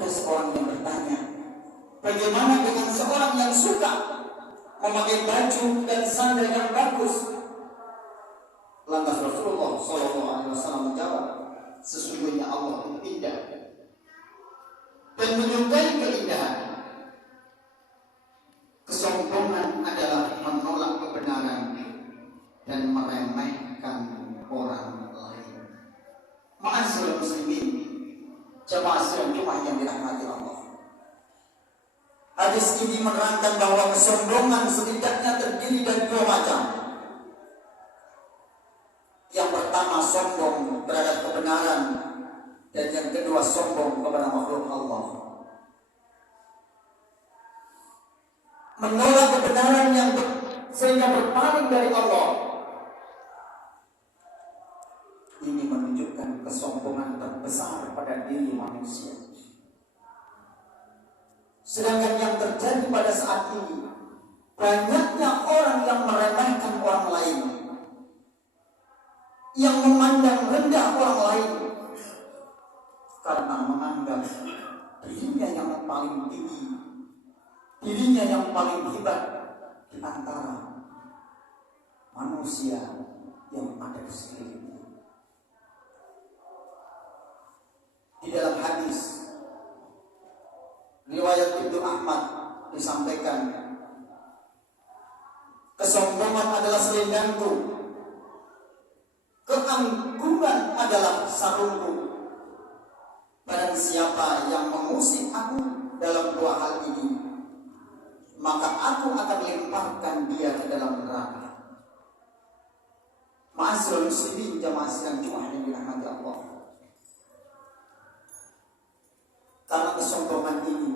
Ada seorang yang bertanya, bagaimana dengan seorang yang suka memakai baju dan sandal yang bagus? Lantas Rasulullah SAW menjawab, sesungguhnya Allah itu indah dan menyukai keindahan. Kesombongan adalah menolak kebenaran dan meremehkan orang lain. Ma'asyiral muslimin, jamaah salat Jumat yang dirahmati Allah. Hadis ini menerangkan bahwa kesombongan setidaknya terdiri dari dua macam. Yang pertama, sombong terhadap kebenaran, dan yang kedua, sombong kepada makhluk Allah. Menolak kebenaran yang sehingga berpaling dari Allah, ini menunjukkan kesombongan terbesar pada diri manusia. Sedangkan yang terjadi pada saat ini, banyaknya orang yang meremehkan orang lain, yang memandang rendah orang lain karena menganggap dirinya yang paling tinggi, dirinya yang paling hebat di antara manusia yang ada di sekelilingnya. Di dalam hadis riwayat Ibnu Ahmad disampaikan, kesombongan adalah selendangku, keangkuhan adalah sarungku. Barang siapa yang mengusik aku dalam dua hal ini, maka aku akan lemparkan dia ke dalam neraka. Ma'asyiral muslimin, jamaah sidang Jumat yang dirahmati Allah. Karena kesombongan ini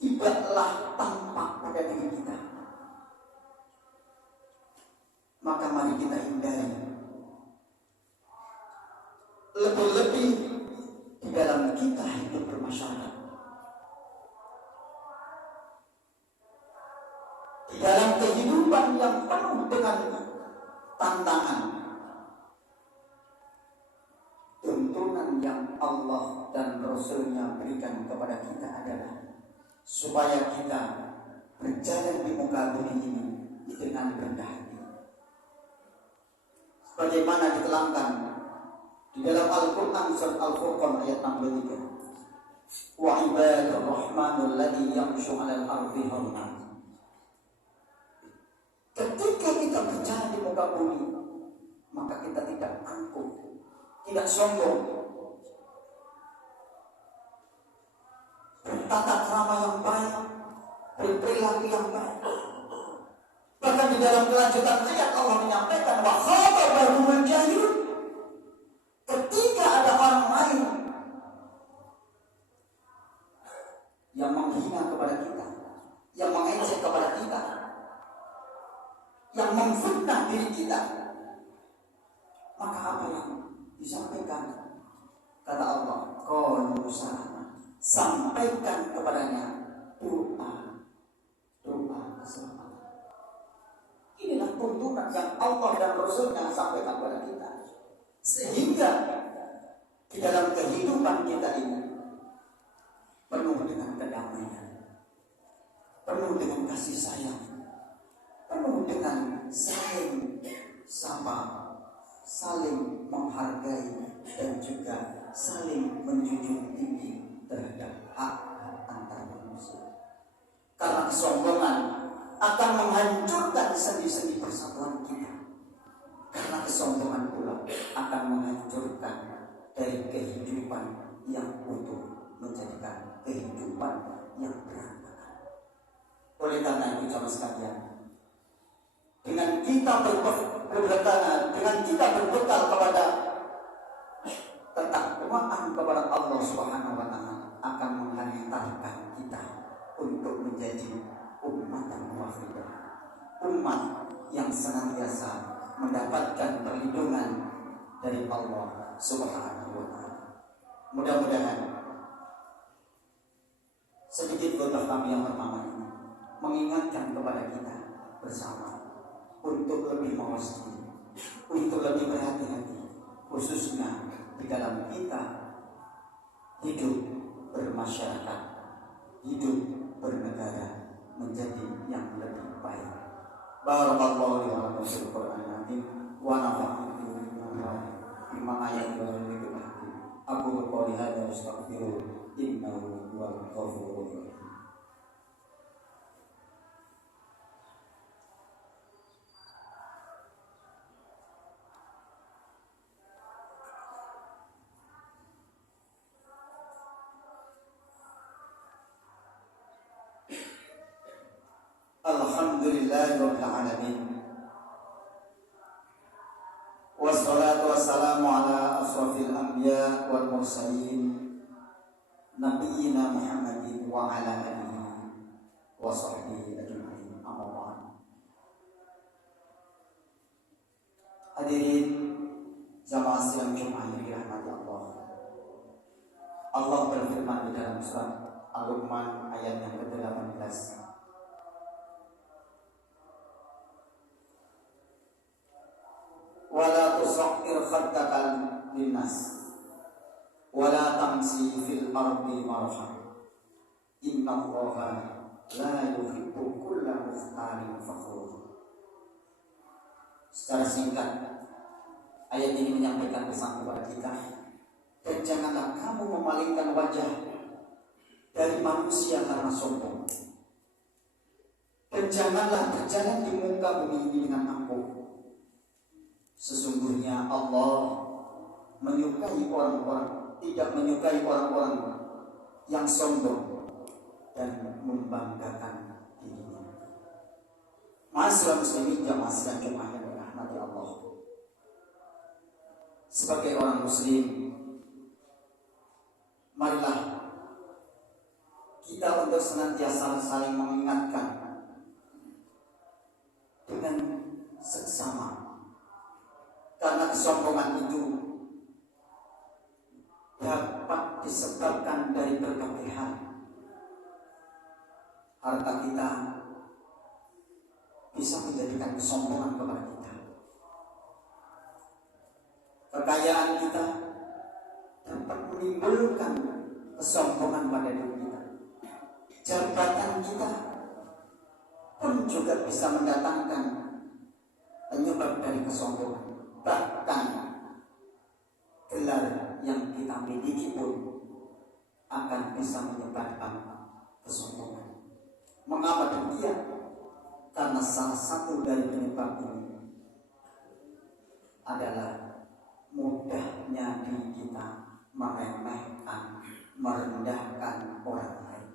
tidaklah tampak pada diri kita, maka mari kita hindari. Lebih-lebih di dalam kita hidup bermasyarakat, di dalam kehidupan yang penuh dengan tantangan. Tuntunan yang Allah dan Rasul-Nya berikan kepada kita adalah supaya kita berjalan di muka bumi ini dengan rendah hati. Bagaimana ditelangkan di dalam Al-Quran surat Al-Furqan ayat 63, wa ibadur rahmanul ladzi yamshu 'alal ardi hauna. Ketika kita berjalan di muka bumi, maka kita tidak angkuh, tidak sombong, bertata krama yang baik, berperilaku yang baik. Bahkan di dalam kelanjutan ayat Allah menyampaikan, wa khatabahumul jahilun. Ketika ada orang lain yang menghina kepada kita, yang mengejek kepada kita, yang memfitnah diri kita, maka apa yang disampaikan? Kata Allah, qalu salama, sampaikan kepadanya doa keselamatan. Inilah tuntunan yang Allah dan Rasul-Nya sampaikan kepada kita, sehingga di dalam kehidupan kita ini penuh dengan kedamaian, penuh dengan kasih sayang, penuh dengan saling sapa, saling menghargai, dan juga saling menjunjung tinggi terhadap hak antar manusia. Karena kesombongan akan menghancurkan sendi-sendi persatuan kita. Karena kesombongan pula akan menghancurkan dari kehidupan yang utuh menjadikan kehidupan yang berantakan. Oleh karena itu, jamaah sekalian, dengan kita berbekal kepada ketakwaan kepada Allah Subhanahu wa Ta'ala, akan menghantarkan kita untuk menjadi umat yang muwahhidah, umat yang senantiasa mendapatkan perlindungan dari Allah Subhanahu wa Ta'ala. Mudah-mudahan sedikit khotbah kami yang pertama ini mengingatkan kepada kita bersama untuk lebih mawas diri, untuk lebih berhati-hati, khususnya di dalam kita bermasyarakat, hidup bernegara menjadi yang lebih baik. Barakallahu li wa lakum fil Qur'anil azim wa nafa'ani bima ayatin wa dzikri hakim. Aku qouli hadza wa astaghfiru innahu huwal ghafurur rahim. Alhamdulillahirabbil alamin. Wassalatu wassalamu ala asrofil anbiya wal mursalin nabiyina Muhammadin wa ala alihi wa sahbihi ajma'in. Amma ba'd. Hadirin jamaah siang Jumat yang dirahmati Allah. Allah berfirman di dalam surat Al-Luqman ayat yang ke-18. Wala tusaqqir khaddaka linnas wala tamsi fil ardi marha innallaha la yuhibbu kulla mukhtalin fakhur. Secara singkat, ayat ini menyampaikan pesan kepada kita, dan janganlah kamu memalingkan wajah dari manusia karena sombong, dan janganlah berjalan di muka bumi ini dengan angkuh. Sesungguhnya Allah tidak menyukai orang-orang yang sombong dan membanggakan dirinya. Ma'asyiral muslimin jamaah sekalian Jumat yang dirahmati Allah. Sebagai orang muslim, marilah kita untuk senantiasa saling mengingatkan dengan seksama. Karena kesombongan itu dapat disebabkan dari berbagai hal. Harta kita bisa menjadikan kesombongan kepada kita. Kekayaan kita dapat menimbulkan kesombongan pada diri kita. Jabatan kita pun juga bisa mendatangkan penyebab dari kesombongan. Bahkan gelar yang kita miliki pun akan bisa menyebabkan kesombongan. Mengapa demikian? Karena salah satu dari penyebab ini adalah mudahnya diri kita meremehkan, merendahkan orang lain,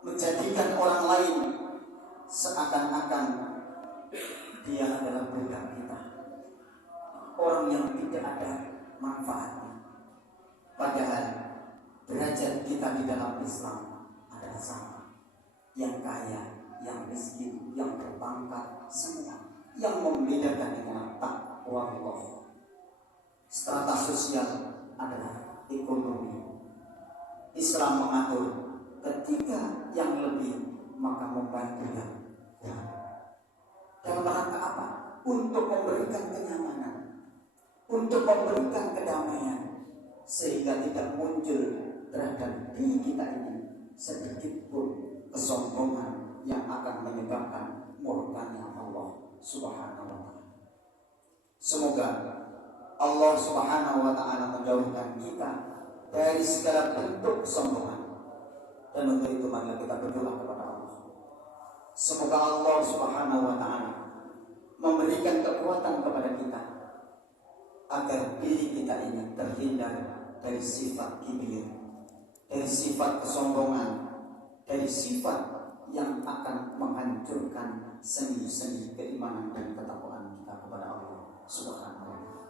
menjadikan orang lain seakan-akan dia adalah budak kita, orang yang tidak ada manfaatnya. Padahal derajat kita di dalam Islam adalah sama. Yang kaya, yang miskin, yang berpangkat, semua. Yang membedakan dengan takwa Allah. Strata sosial adalah ekonomi. Islam mengatur ketika yang lebih maka membantu yang kurang. Dalam rangka apa? Untuk memberikan kenyamanan, untuk memberikan kedamaian, sehingga tidak muncul terhadap diri kita ini sedikit pun kesombongan yang akan menyebabkan murkanya Allah Subhanahu wa ta'ala. Semoga Allah Subhanahu wa ta'ala menjauhkan kita dari segala bentuk kesombongan. Dan untuk itu mari kita berdoa kepada Allah. Semoga Allah Subhanahu wa ta'ala memberikan kekuatan kepada kita agar diri kita ini terhindar dari sifat kibir, dari sifat kesombongan, dari sifat yang akan menghancurkan sendi-sendi keimanan dan ketakwaan kita kepada Allah Subhanahu wa ta'ala.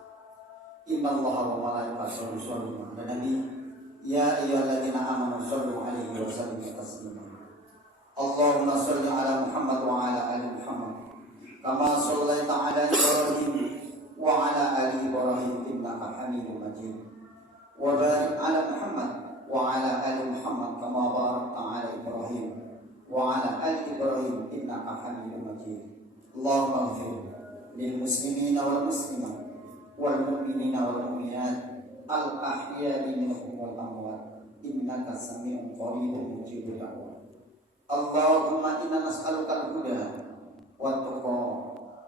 Innallaha wa malaikatahu yusholluna 'alan nabi ya ayyuhalladzina amanu shollu 'alaihi wa sallimu taslima. Allahumma sholli 'ala Muhammad wa 'ala ali Muhammad kama shallaita 'ala Ibrahim wa 'ala ali Ibrahim innaka Hamidum Majid. Wa barik 'ala Muhammad wa 'ala ali Muhammad kama barakta 'ala Ibrahim wa 'ala ali Ibrahim innaka Hamidum Majid. Allahumma ighfir lil muslimina wal muslimat wal mu'minina wal mu'minat al-ahya'i minhum wal amwat innaka sami'un qaribun mujibud da'wat. Allahumma inna nas'aluka al-huda wat tuqa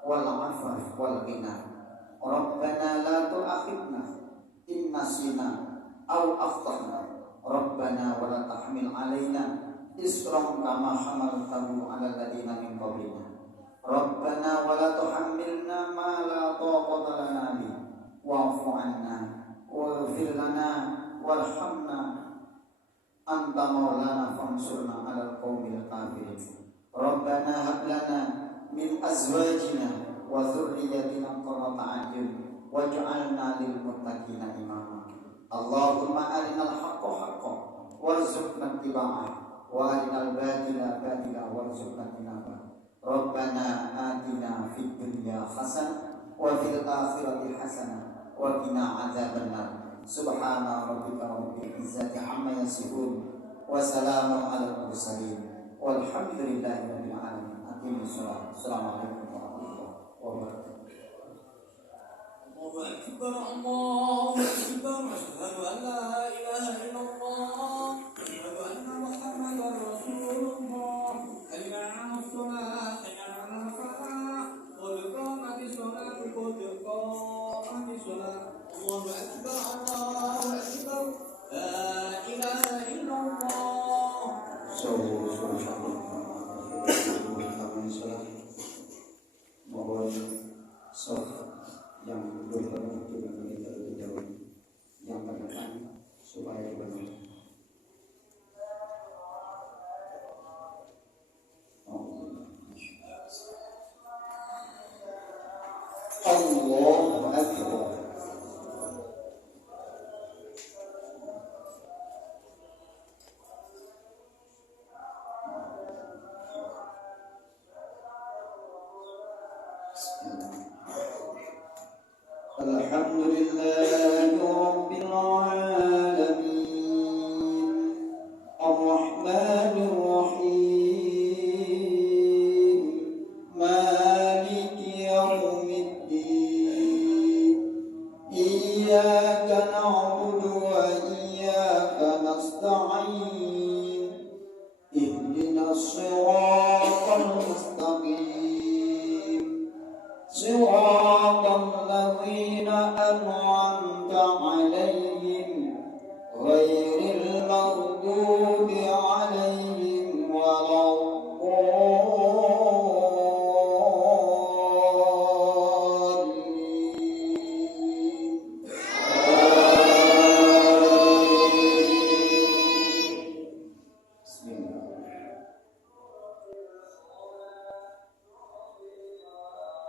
wal 'afaf wal ghina. Rabbana la tu'akhidna in nasina aw akhtana. Rabbana wa la tahmil 'alaina isran kama hamaltahu 'alal ladzina min qablina. Rabbana wa la tuhammilna ma la taqata lana bihi wa'fu 'anna waghfir lana warhamna anta maulana fansurna 'alal qaumil kafirin. Rabbana hab lana min azwajina wa dhurriyyatina qurrata a'yun waj'alna lil muttaqina imama. Allahumma arinal haqqa haqqan warzuqna ittiba'ah wa arinal batila batila warzuqna tinabah. Rabbana atina fid dunya hasanah wa fil akhirati hasanah wa qina adzabannar. Subhana rabbika rabbil izzati amma yasifun wa salamun alal mursalin walhamdulillahi rabbil alamin. Aqimus shalah. Assalamualaikum warahmatullahi wabarakatuh. Allahu akbar, Allahu akbar, asyhadu an la ilaha illallah, asyhadu anna Muhammadar Rasulullah. Hayya 'alas shalah, hayya 'alal falah, qad qamatis shalah, qad qamatis shalah. Allahu akbar, Allahu akbar, la ilaha illallah. Mohon soft yang berpenuh dengan kita lebih jauh yang berdepan supaya dipenuhi. Allahu Akbar. Alhamdulillahi Rabbil Alamin Ar-Rahmanir Rahim Maliki Yawmiddin Iyyaka na'budu wa iyyaka nasta'in Ihdinas siratal mustaqim Siratal ladzina an'amta 'alaihim ghairil maghdubi 'alaihim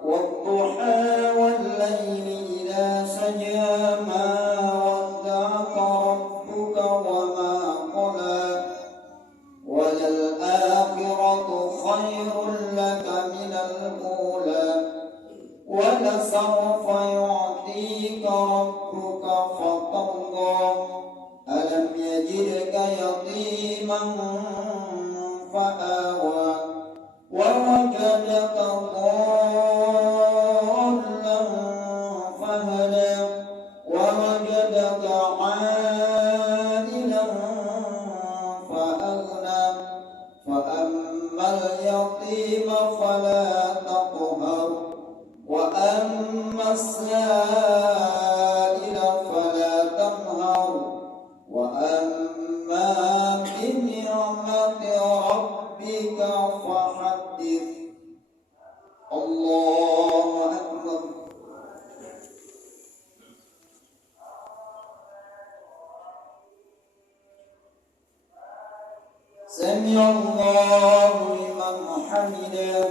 والضحى والليل إذا سجى ما ودعك ربك وما قلى وللآخرة خير لك من الأولى ولسوف يعطيك ربك فترضى ألم يجدك يتيما فآوى ووجدك ضالا فهدى ووجدك عائلا فأغنى فأما اليتيم فلا تقهر وأما السائل فلا تنهر وأما بنعمة ربك فحدث. الله أكبر. سمع الله لمن حمده.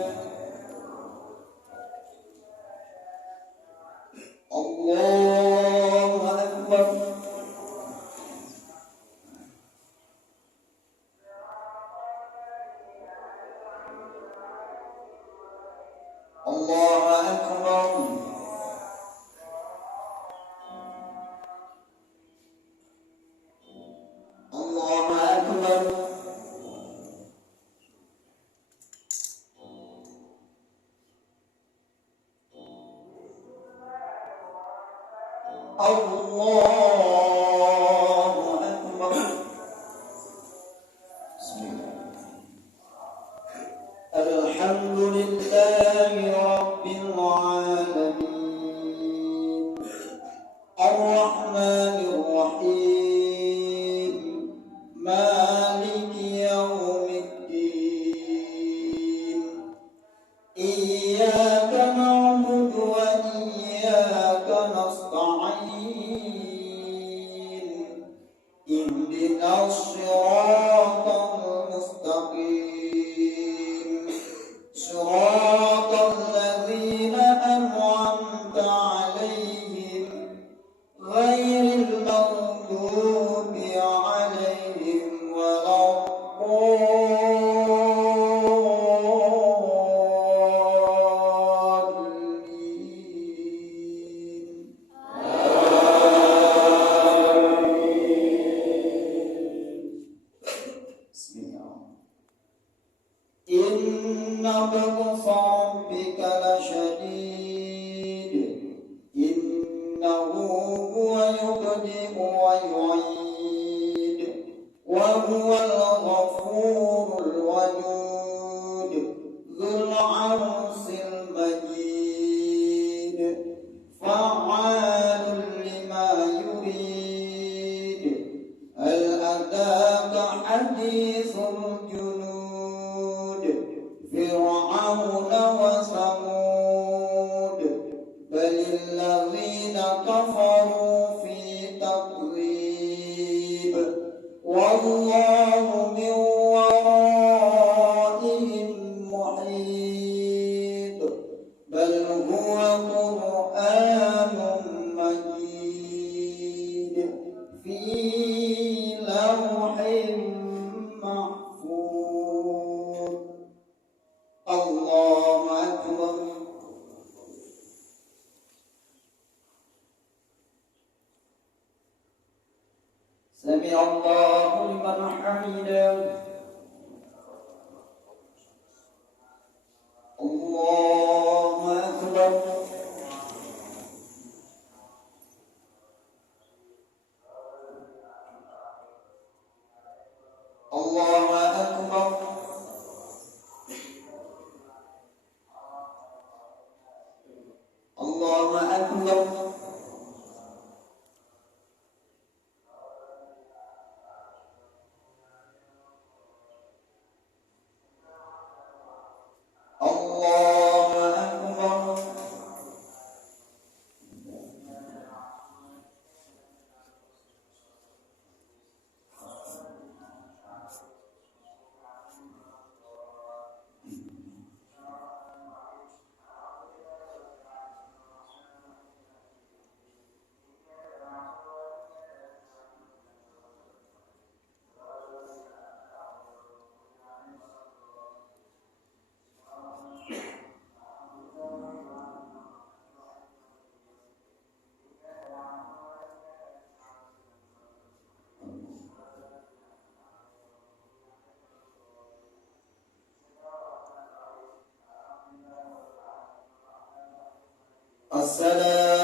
الله أكبر. الله أكبر. الله أكبر. Allahu Akbar. Bismillah. Alhamdulillahi Rabbil Alamin, Ar-Rahmanir Rahim, Maliki Yawmiddin. Iyyaka na'budu wa iyyaka nasta'in. Ihdinas siratal mustaqim. Siratal ladzina an'amta 'alaihim ghairil maghdubi 'alaihim Inna ba'sa rabbika lasyadid. Innahu huwa yubdi'u wa yu'id. Wa huwal ghafurul wadud. Dzul 'arsyil majid. Fa'alun lima yurid. Hal ataka hadithul junud. Fir'aun wa Samud. Balil ladzina kafaru fi taqlib. Wallahu min waraihim muhit. Bal huwa Qur'anun majid fi lawhin mahfuz. Allahu Akbar. Sami Allahu liman hamidah. Allahu Akbar. Allahu Akbar. Allahu Akbar. Allahu Akbar. Assalamu